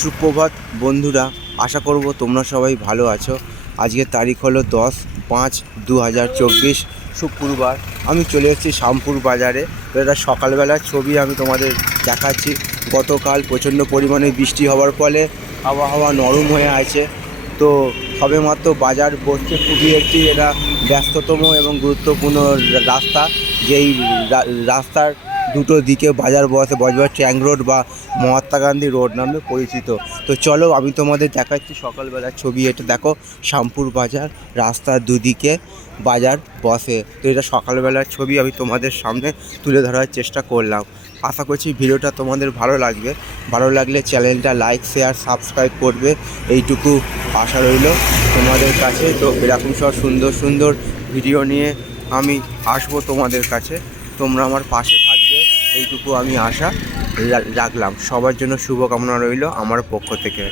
সুপ্রভাত বন্ধুরা, আশা করব তোমরা সবাই ভালো আছো। আজকের তারিখ হলো 10/5/2024 শুক্রবার। আমি চলে এসেছি শামপুর বাজারে। এটা সকালবেলার ছবি আমি তোমাদের দেখাচ্ছি। গতকাল প্রচণ্ড পরিমাণে বৃষ্টি হওয়ার ফলে আবহাওয়া নরম হয়ে আছে। তো সবেমাত্র বাজার বসছে। খুবই একটি এটা ব্যস্ততম এবং গুরুত্বপূর্ণ রাস্তা, যেই রাস্তার দুটো দিকে বাজার বসে। বজবজ ট্যাঙ্ক রোড বা মহাত্মা গান্ধী রোড নামে পরিচিত। তো চলো আমি তোমাদের দেখাচ্ছি সকালবেলার ছবি। এটা দেখো শামপুর বাজার, রাস্তার দুদিকে বাজার বসে। তো এটা সকালবেলার ছবি আমি তোমাদের সামনে তুলে ধরার চেষ্টা করলাম। আশা করছি ভিডিওটা তোমাদের ভালো লাগবে। ভালো লাগলে চ্যানেলটা লাইক, শেয়ার, সাবস্ক্রাইব করবে, এইটুকু আশা রইল তোমাদের কাছে। তো এরকম সব সুন্দর সুন্দর ভিডিও নিয়ে আমি আসবো তোমাদের কাছে। তোমরা আমার পাশে থাকবে, এইটুকু আমি আশা রাখলাম। সবার জন্য শুভকামনা রইল আমার পক্ষ থেকে।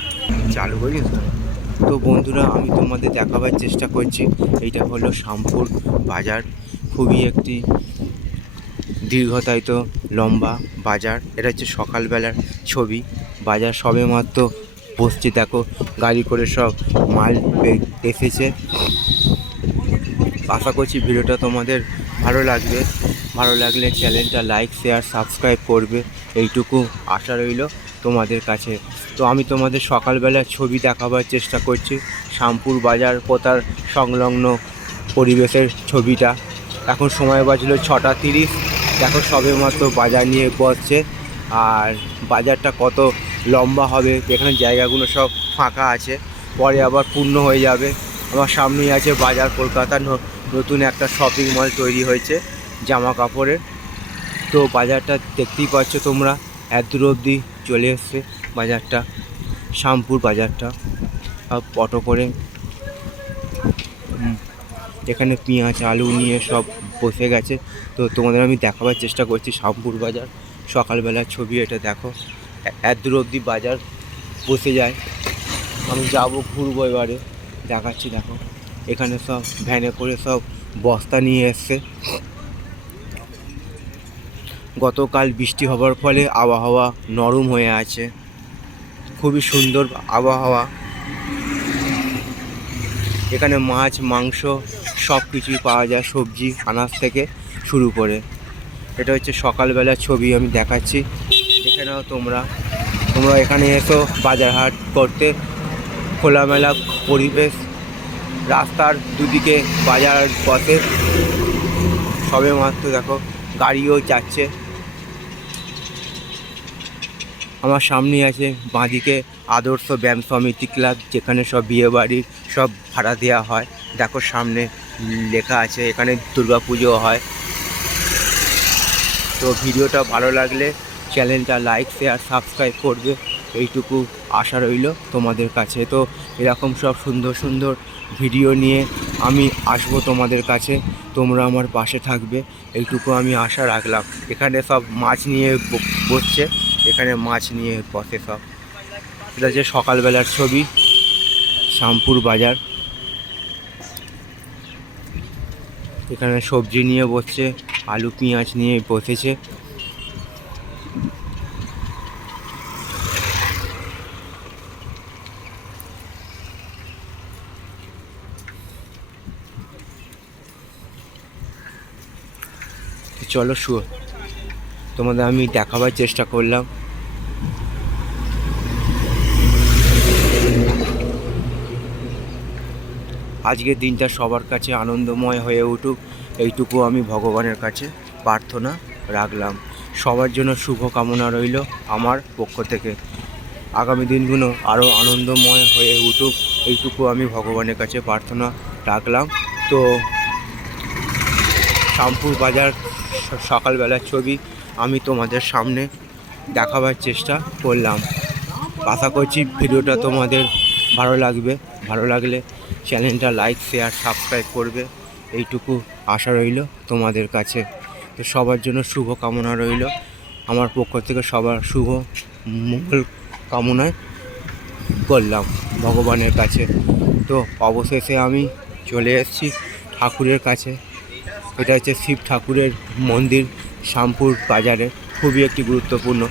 চালু করি। তো বন্ধুরা, আমি তোমাদের দেখাবার চেষ্টা করছি। এইটা হলো শামপুর বাজার। খুবই একটি দীর্ঘায়িত লম্বা বাজার। এটা হচ্ছে সকালবেলার ছবি। বাজার সবেমাত্র বসছে। দেখো গাড়ি করে সব মাল এসেছে। আশা করছি ভিডিওটা তোমাদের ভালো লাগবে। ভালো লাগলে চ্যানেলটা লাইক, শেয়ার, সাবস্ক্রাইব করবে, এইটুকু আশা রইল তোমাদের কাছে। তো আমি তোমাদের সকালবেলার ছবি দেখাবার চেষ্টা করছি। শামপুর বাজার কোথার সংলগ্ন পরিবেশের ছবিটা। এখন সময় বাজলো 6:30। দেখো সবেমাত্র বাজার নিয়ে বসছে। আর বাজারটা কত লম্বা হবে, এখানে জায়গাগুলো সব ফাঁকা আছে, পরে আবার পূর্ণ হয়ে যাবে। আমার সামনেই আছে বাজার কলকাতা। নতুন একটা শপিং মল তৈরি হয়েছে জামা কাপড়ের। তো বাজারটা দেখতেই পাচ্ছ তোমরা, এত দূর অবধি চলে এসছে বাজারটা, শামপুর বাজারটা। অটো করে এখানে পেঁয়াজ আলু নিয়ে সব বসে গেছে। তো তোমাদের আমি দেখাবার চেষ্টা করছি শামপুর বাজার সকালবেলার ছবি। এটা দেখো এত দূর অবধি বাজার বসে যায়। আমি যাব, ঘুরবো, এবারে দেখাচ্ছি। দেখো এখানে সব ভ্যানে করে সব বস্তা নিয়ে এসছে। গতকাল বৃষ্টি হওয়ার ফলে আবহাওয়া নরম হয়ে আছে। খুবই সুন্দর আবহাওয়া। এখানে মাছ, মাংস সব কিছুই পাওয়া যায়, সবজি আনাজ থেকে শুরু করে। এটা হচ্ছে সকালবেলার ছবি আমি দেখাচ্ছি। দেখে নাও তোমরা এখানে এসো বাজার হাট করতে। খোলামেলা পরিবেশ, রাস্তার দুদিকে বাজার বসে। সবেমাত্র দেখো গাড়িও যাচ্ছে। আমার সামনে আছে বাঁদিকে আদর্শ ব্যায়াম সমিতি ক্লাব, যেখানে সব বিয়েবাড়ির সব ভাড়া দেওয়া হয়। দেখো সামনে লেখা আছে, এখানে দুর্গাপুজো হয়। তো ভিডিওটা ভালো লাগলে চ্যানেলটা লাইক, শেয়ার, সাবস্ক্রাইব করবে, এইটুকু আশা রইল তোমাদের কাছে। তো এরকম সব সুন্দর সুন্দর ভিডিও নিয়ে আমি আসবো তোমাদের কাছে। তোমরা আমার পাশে থাকবে, এইটুকু আমি আশা রাখলাম। এখানে সব মাছ নিয়ে বসছে, এখানে মাছ নিয়ে বসে সব। এটা হচ্ছে সকালবেলার ছবি, শামপুর বাজার। এখানে সবজি নিয়ে বসছে, আলু পেঁয়াজ নিয়ে বসেছে। চলো তোমাদের আমি দেখাবার চেষ্টা করলাম। আজকের দিনটা সবার কাছে আনন্দময় হয়ে উঠুক, এইটুকু আমি ভগবানের কাছে প্রার্থনা রাখলাম। সবার জন্য শুভ কামনা রইল আমার পক্ষ থেকে। আগামী দিনগুলো আরও আনন্দময় হয়ে উঠুক, এইটুকু আমি ভগবানের কাছে প্রার্থনা রাখলাম। তো শামপুর বাজার সকালবেলার ছবি আমি তোমাদের সামনে দেখাবার চেষ্টা করলাম। আশা করছি ভিডিওটা তোমাদের ভালো লাগবে। ভালো লাগলে চ্যানেলটা লাইক, শেয়ার, সাবস্ক্রাইব করবে, এইটুকু আশা রইল তোমাদের কাছে। তো সবার জন্য শুভ কামনা রইল আমার পক্ষ থেকে। সবার শুভ মঙ্গল কামনায় করলাম ভগবানের কাছে। তো অবশেষে আমি চলে এসেছি ঠাকুরের কাছে। এটা হচ্ছে শিব ঠাকুরের মন্দির শামপুর বাজারে, খুবই একটি গুরুত্বপূর্ণ।